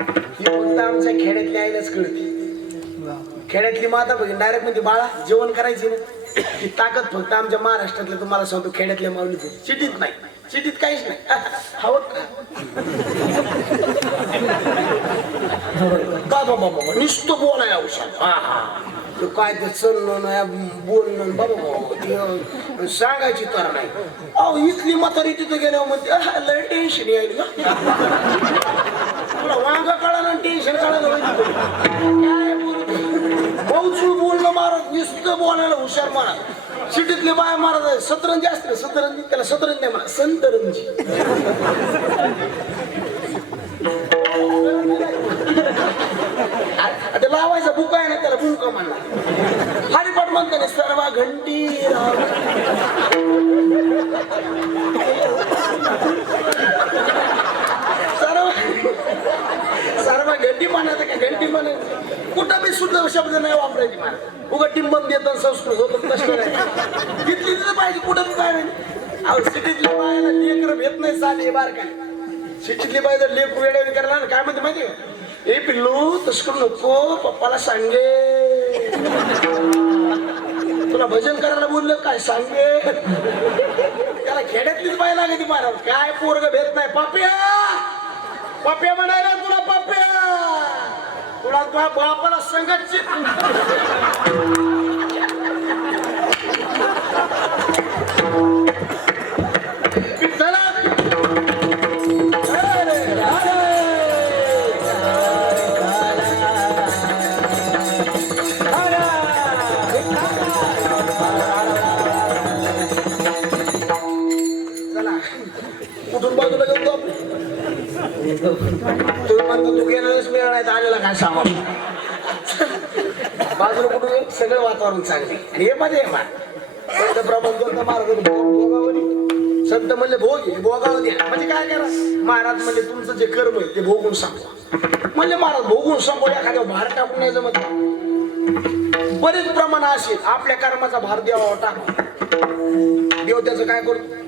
ही फक्त आमच्या खेड्यातली आईलाच कळते. खेड्यातली माता बघ डायरेक्ट म्हणजे बाळा जेवण करायची ना. ही ताकद फक्त आमच्या महाराष्ट्रातल्या तुम्हाला सांगतो खेड्यातल्या माऊलीची. सिटीत नाही. सिटीत काहीच नाही. हवं का? बाबा बाबा नुसतं बोलाय औषध. हा हा. काय ते चलणं बोलणं बाबा बाबा ते सांगायची तर नाही. अहो इथली म्हातारी तिथं गेल्यावर म्हणते लय टेन्शन यायला. तुला वांगा कळालं टेन्शन कळालं माहिती बोलणं मारत नुसतं बोलायला हुशार मारा. सिटीतले बाय मारत सतरंजी असते सतरंजी त्याला सतरंजी नाही म्हणा संतरंजी. आता लावायचा बुका आहे ना त्याला बुंका म्हणला हरिपाठ म्हणते ना सर्व घंटी राव. सर्व आता घंटी म्हणायचं का घंटी म्हणायचं कुठं बी शुद्ध शब्द नाही वापरायची मला उगा टिंबम देत संस्कृत होतं तसं नाही. तिथली तिथं पाहिजे कुठं काय पाहिजे अहो सिटीतल्या बायाला लेकर भेट नाही साधे बार काय. सिटीतली बाय जर लेकर वेळेवर करायला ना, काय म्हणते माहिती का ए पिल्लू तसं करू नको पप्पाला सांगे. तुला भजन करायला बोललं काय सांगे? त्याला खेड्यातलीच बाय लागली महाराज. काय पोरग भेट नाही. पाप्या! पाप्या म्हणायला तुला तुला तुझ्या बापाला संगतची मध्ये मा संत प्रबंध मार्ग भोगावली. संत म्हणले भोग हे द्या म्हणजे काय करा? महाराज म्हणजे तुमचं जे कर्म आहे ते भोगून सांगवा. म्हणले महाराज भोगून सांगू एखाद्या भार टाकून यायचं म्हणजे बरेच प्रमाण असेल आपल्या कर्माचा भार द्यावा टाक. देव त्याचं काय करतो?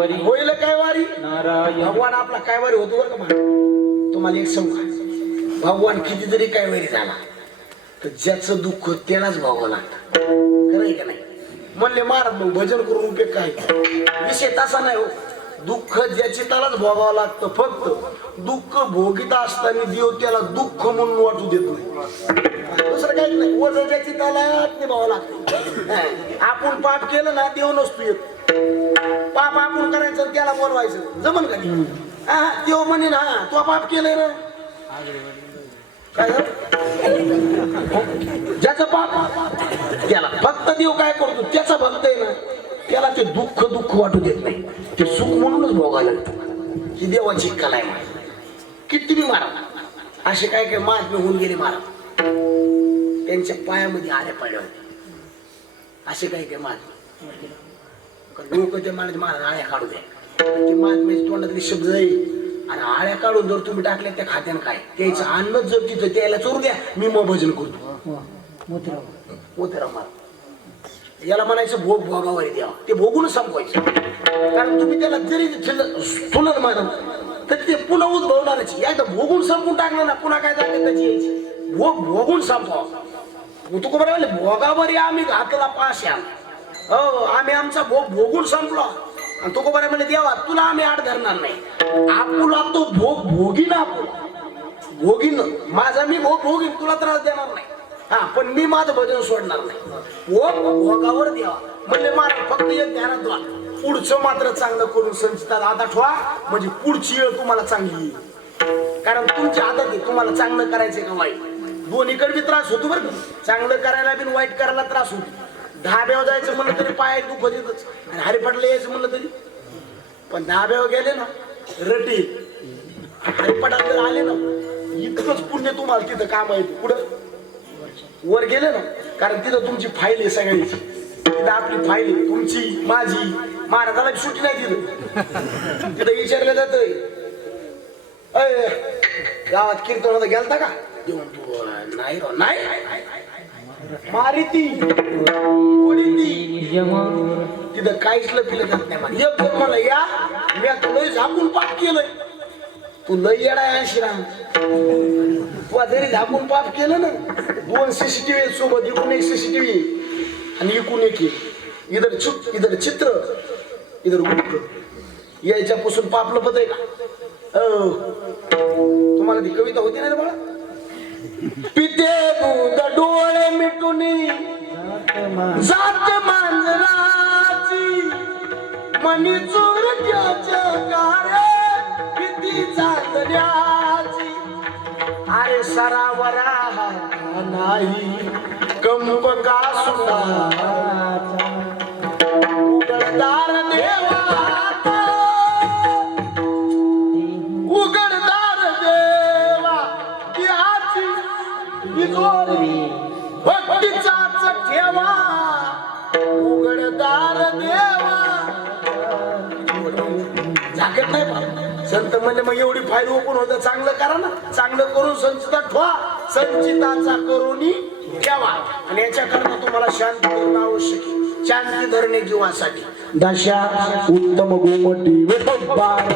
होईल काय वारी भगवान आपला काय वारी होतो बरं का म्हणे. तुम्हाला एक सांगू का? भगवान किती जरी काय वारी झाला. तर ज्याचं दुःख त्यालाच भोगावं लागतं. खरं आहे का नाही? म्हणले महाराज मग भजन करून उपयोग काय? विषय तसा नाही हो. दुःख ज्याची त्यालाच भोगावं लागतं. फक्त दुःख भोगित असताना देव त्याला दुःख म्हणून वाटू देत नाही. दुसरं काहीच नाही. वज ज्याची त्यालाच निभावं लागतं. आपण पाप केलं ना देव नसतो येत. पाप आपण करायचं त्याला बोलवायचं. जमन का नाही? हा देव म्हणे ना हा तू पाप केलंय ना काय ज्याचं पाप त्याला फक्त देव काय करतो? त्याचा भक्त आहे ना त्याला ते दुःख दुःख वाटू देत नाही. ते सुख म्हणूनच भोगायला लागतं. ही देवाची कला आहे किती बी मारा. असे काय काय महात्मे होऊन गेले मारा. त्यांच्या पायामध्ये आले पडले होते. असे काही काय महात्मे लोक ते महाराज मला आळ्या काढू द्या. म्हणजे ते महात्म्याच्या तोंडातले शब्द जाईल. आणि आळ्या काढून जर तुम्ही टाकल्या त्या खात्यानं काय? त्याचं अन्नच जर तिथं त्याला चोरू द्या मी मग भजन करतो. मोतीराम महाराज याला म्हणायचं भोग भोगावर द्यावा ते भोगूनच संपवायचं. कारण तुम्ही त्याला जरी सुनत मॅडम तर ते पुन्हा उद्भवणारच. एकदा भोगून संपून टाकलं ना पुन्हा काय झालं? त्याची यायची. भोग भोगून संपवा. तुका बरं म्हणले भोगावरी आम्ही घातला पाश्या हो आम्ही आमचा भोग भोगून संपलो. आणि तो बरं म्हणले देवा तुला आम्ही आड धरणार नाही. आपुला तो भोग भोगीन आपण. भोगीन. माझा मी भोग भोगीन तुला त्रास देणार नाही. हा पण मी माझं भजन सोडणार नाही. भोग भोगावर द्यावा म्हणजे महाराज फक्त एक ध्यानात द्वा पुढचं मात्र चांगलं करून संचितात आता ठेवा. म्हणजे पुढची वेळ तुम्हाला चांगली येईल. कारण तुमची आदत आहे. तुम्हाला चांगलं करायचंय का वाईट? दोन्हीकडे बी त्रास होतो बरं चांगलं करायला बी वाईट करायला त्रास होतो. धाब्यावर जायचं म्हणलं तरी पाय दुखत येतच आणि हरिपाटला यायचं म्हणलं तरी. पण धाब्यावर गेले ना रटी. हरिपाटात जर आले ना इतकंच पुण्य तुम्हाला तिथं काम आहे. पुढं वर गेले ना कारण तिथं तुमची फाईल आहे सगळ्यांची. तिथं आपली फाईल आहे. तुमची माझी. महाराजाला बी सुट्टी नाही तिथं. तिथं विचारलं जात गावात कीर्तनाला गेलता का? देऊन तू नाही नाही. मारिती. तिथं काहीच लपिलं जात नाही मला. एक दोन मला या. मी आता लय झाकून पाप केलंय. तू लय येडाय आहे श्रीराम तू जरी झाकून पाप केलं ना दोन सीसीटीव्ही सोबत इकडून एक सीसीटीव्ही आणि इकडून एक इधर चुप इधर चित्र इधर गुप्त. यायच्यापासून पाप लपत आहे का? हो. तुम्हाला ती कविता होती ना बाळा? पिते भूत डोळे मिटुनी. जात मांजराची मनी चोरट्याच्या कार्य किती चांदण्याची. अरे सरावरा नाही कंप का सुना उघडदार देवा संत म्हणजे मग एवढी फाईल ओपन होतं चांगलं करा ना. चांगलं करून संचिता ठेवा. संचिताचा करून ठेवा. आणि याच्याकरता तुम्हाला शांती करणं आवश्यक आहे. शांती धरणे जीवासाठी. दशा उत्तम गोमटी विठोबार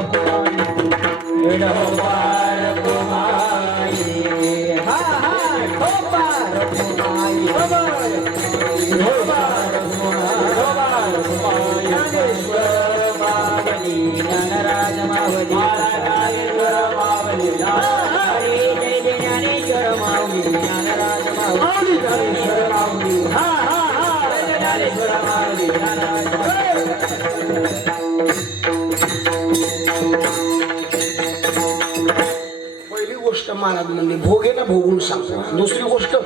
पहिली गोष्ट महाराज म्हणजे भोगे ना भोगून सांगतो दुसरी गोष्ट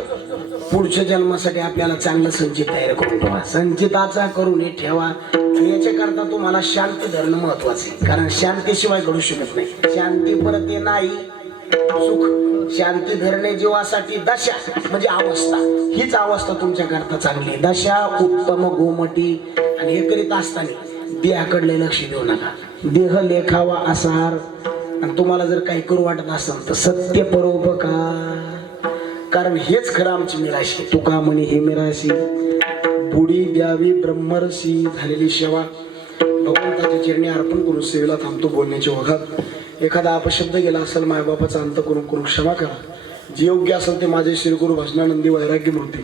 पुढच्या जन्मासाठी आपल्याला चांगलं संचित तयार करून ठेवा. संचिताचा करून हे ठेवा. करता तुम्हाला शांती धरणं महत्वाचं आहे. कारण शांतीशिवाय घडू शकत नाही. शांती परत ये नाही सुख. शांती धरणे जीवासाठी दशा म्हणजे अवस्था. हीच अवस्था तुमच्याकरता चांगली दशा उत्तम गोमटी आणि हे करीत असताना देहाकडले लक्ष देऊ नका. देह लेखावा असार आणि तुम्हाला जर काही करू वाटत असेल तर सत्य परोपकार. कारण हेच खरं आमची मिराशी तुका म्हणे हे मिराशी बुडी द्यावी ब्रह्मरसी झालेली सेवा भगवंताच्या चरणी अर्पण करून सेवेला थांबतो बोलण्याच्या ओघात एखादा अपशब्द गेला असेल मायबापाचा अंत करून करून क्षमा करा. जे योग्य असेल ते माझे श्रीगुरु भजनानंदी वैराग्य मूर्ती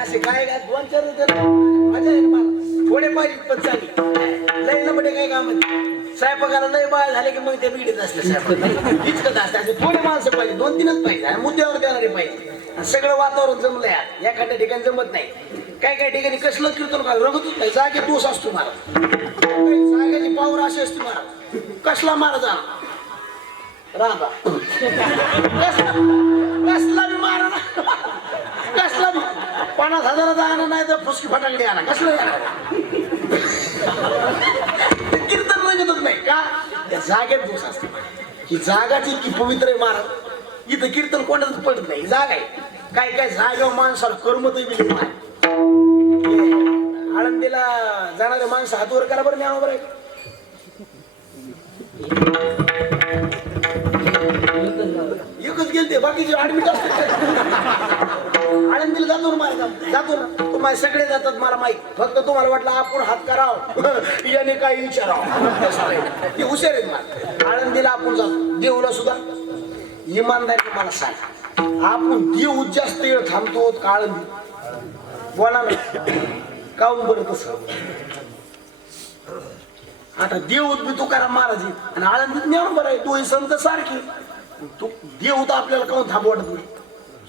असे काय काय दोन चार मजा आहे मला. थोडे पाहिजे पण चांगली. लय नंबर काय काम स्वयंपाकाला लय बाळ झाले की मग ते बिडीत असले स्वयंपाक. इतकंच असते. असे थोडे माणसं पाहिजे दोन तीनच पाहिजे. आणि मुद्द्यावर देणारे पाहिजे. सगळं वातावरण जमलंय आज. एखाद्या ठिकाणी जमत नाही. काय काय ठिकाणी कसलं कीर्तन का रंगतच नाही. जागे दोष असतो महाराज. जागेची पावर अशी असते महाराज. कसला महाराज आला राधा कसला कसला बी मारा कसला बी पन्नास हजाराचा आणा नाही तर फुसकी फटाकडी आणा. कसलं येणार? ते कीर्तन रंगतच नाही. का? त्या जागेत दोष असते. ही जागाच इतकी पवित्र आहे महाराज इथं कीर्तन कोणाच पडत नाही. ही जागा आहे. काय काय जागेवर माणसाला कर्मतही बिली आळंदीला जाणारे माणसं हातवर करा बरं ज्ञानोबर बरं. गेलते बाकीचे ऍडमिट असतात आळंदीला जातो ना माझ्या जातो ना. तुम्हाला सगळे जातात मला माहीत. फक्त तुम्हाला वाटलं आपण हात कराव. याने काही विचारावं. ते हुशार आहेत मला आळंदीला आपण जातो. देऊला सुद्धा. इमानदारी मला सांग. आपण देऊ जास्त वेळ थांबतो का आळंदी? बोला ना. काऊन बरं तसं? आता देऊत बी तुकाराम महाराज आणि आळंदीत ज्ञान बरं आहे. तो संत सारखी. तू देऊत आपल्याला काऊन थांबवत नाही.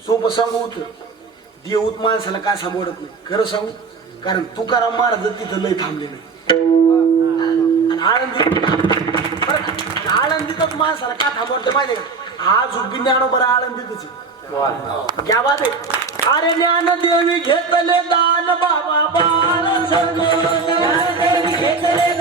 सोपं सांगू होतं. देऊत माणसाला काय थांबवत नाही. खरं सांगू? कारण तुकाराम महाराज तिथं लय थांबले नाही. आळंदी आळंदीतच माणसाला का थांबवते माहिती का? आज उभी ज्ञानोबर आळंदीतच. आहे. क्या बात आहे? अरे ज्ञान देवी घेतले दान बाबा बाळ घेतले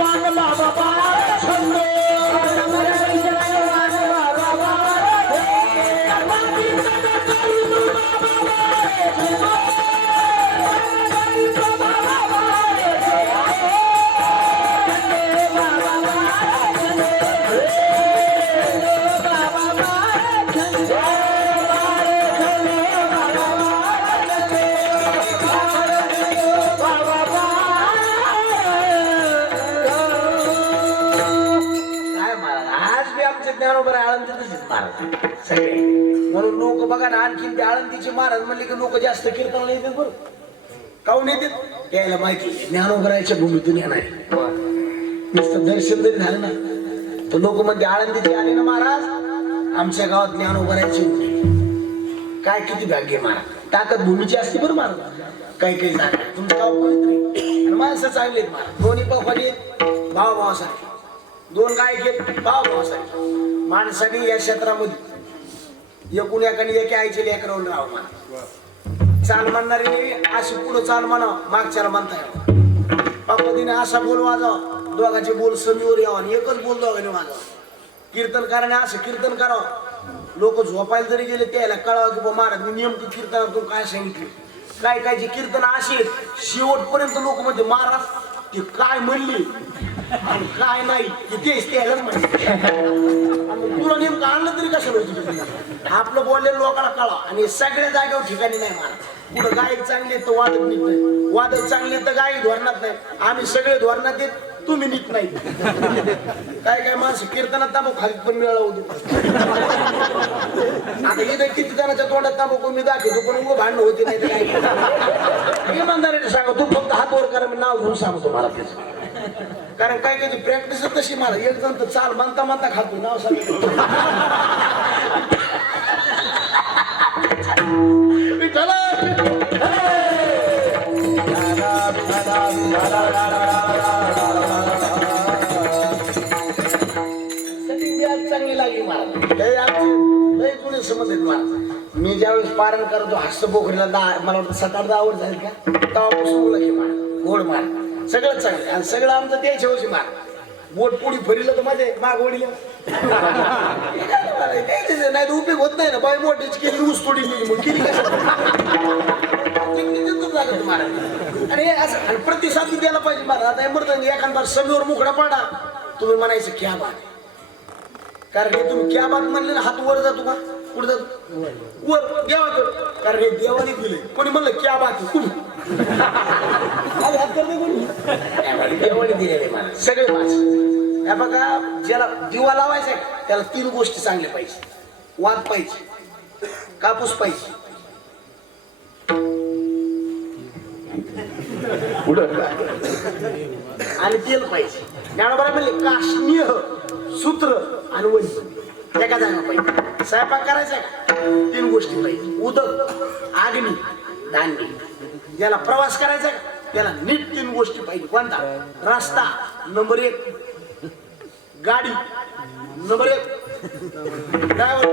everyone ज्ञानोबर आळंदीतच आहेत महाराज. सगळे. म्हणून लोक बघा ना आणखीन ते आळंदीचे महाराज म्हणले की लोक जास्त कीर्तनाला येतात बरं. काऊन येतात? त्याला माहिती आहे, ज्ञानोबराच्या भूमीतून येणार. नुसतं दर्शन जरी झालं ना तर लोक म्हणते आळंदीचे आले ना महाराज? आमच्या गावात ज्ञानोबरायचे काय किती भाग्य महाराज. ताकद भूमीची असते बरं महाराज. काही काही जागा. तुमचं गाव पवित्र आहे. आणि माणसं चांगली आहेत महाराज. दोन्ही पापाने भाव भावासारखे दोन गाय घेत भाव भावासारखे माणसाने या क्षेत्रामध्ये एकूण एकाने एका आईचे लेकरावून राहावं म्हणा. चाल म्हणणारी अशी पुढं चाल म्हणा मागच्याला म्हणता यावं पापतीने असा बोल वाजावा दोघांचे बोल समीवर यावा आणि एकच बोल दोघांनी वाजावा. कीर्तनकाराने असं कीर्तन करावं. लोक झोपायला जरी गेले त्याला कळावं की बा महाराज मी नेमकं कीर्तनातून काय सांगितलं. काय काय जे कीर्तन असे शेवटपर्यंत लोक म्हणजे महाराज ते काय म्हणले? आणि काय नाही ते तेच त्यालाच माहिती आणि तुला नेमकं आणलं तरी कशाला होतं आपलं बोललेलं लोकांना कळा आणि सगळ्या जागेवर ठिकाणी नाही मारा कुठं गायक चांगले तर वादक निघत नाही वादक चांगले तर गायक धोरणात नाही आम्ही सगळे धोरणात येत तुम्ही नीट नाही काय काय माणसं कीर्तनात तांबू खाली पण मिळाला आता इथे किती जणांच्या तोंडात तांबू मी दाखवतो पण उभं भांडणं होते नाही इमानदारीने सांगा तू फक्त हात वर करा मी नाव घेऊन सांगतो मला त्याचं कारण काय काय प्रॅक्टिस तशी मला. एक जण तर चाल म्हणता म्हणता खातो नाव चांगली लागली मला लय आमची लय जुने समज आहेत मला मी ज्यावेळेस पारण करतो हस्त पोखरीला दहा मला वाटतं सात आठ दहा वर्ष झाली का तेव्हापासून मुलं घे मला गोड मार सगळं चांगलं. आणि सगळं आमचं द्यायच्या वर्षी मार. बोट पुढी फरिलं तर माझे माग वडील. नाही तर उपयोग होत नाही ना. बाय मोठीच केली ऊस तोडी मग किती आणि असं आणि प्रतिसाद द्यायला पाहिजे मला. आता हे मृत एखादा समीवर मुकडा पडा. तुम्ही म्हणायचं क्या बात कारण हे तुम्ही क्या बात म्हणले ना हात वर जातो का? कुठं जातो? वर. देवाकडं कारण हे देवाने दिले कोणी म्हणलं क्या बात कुठं? खाली हात करते कोणी? नाही, देवाने दिलेले मला. सगळे माझे या बघा ज्याला दिवा लावायचा आहे, त्याला तीन गोष्टी चांगल्या पाहिजे. वाद पाहिजे. कापूस पाहिजे. आणि तेल पाहिजे. ज्ञानोबा म्हणले काश्मीर सूत्र आणि वही एका जागा पाहिजे. स्वयंपाक करायचा का? तीन गोष्टी पाहिजे. उदक अग्नी धान्य. ज्याला प्रवास करायचा का? त्याला नीट तीन गोष्टी पाहिजे. कोणता? रस्ता. नंबर एक गाडी. नंबर एक ड्रायव्हर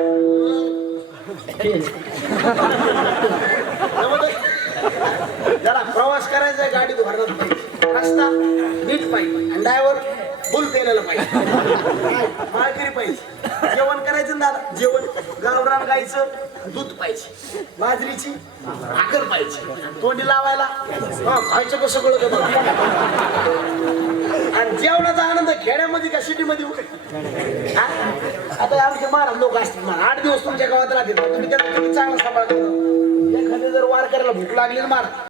ज्याला प्रवास करायचा आहे, गाडी भरत पाहिजे. रस्ता नीट पाहिजे. आणि ड्रायव्हर फुल पेलेलं पाहिजे जेवण करायचं ना दादा जेवण गावरान गायचं दूध पाहिजे. बाजरीची? भाकर पाहिजे. तोंडी लावायला? हा, खायचं कसं कळत होतं आणि जेवणाचा आनंद खेड्यामध्ये का सिटीमध्ये हा? आता आमचे महाराज लोक असतील महाराज आठ दिवस तुमच्या गावात राहतील. तुम्ही त्याला किती चांगला सांभाळ. करता एखादी जर वार करायला भूक लागली ना महाराज.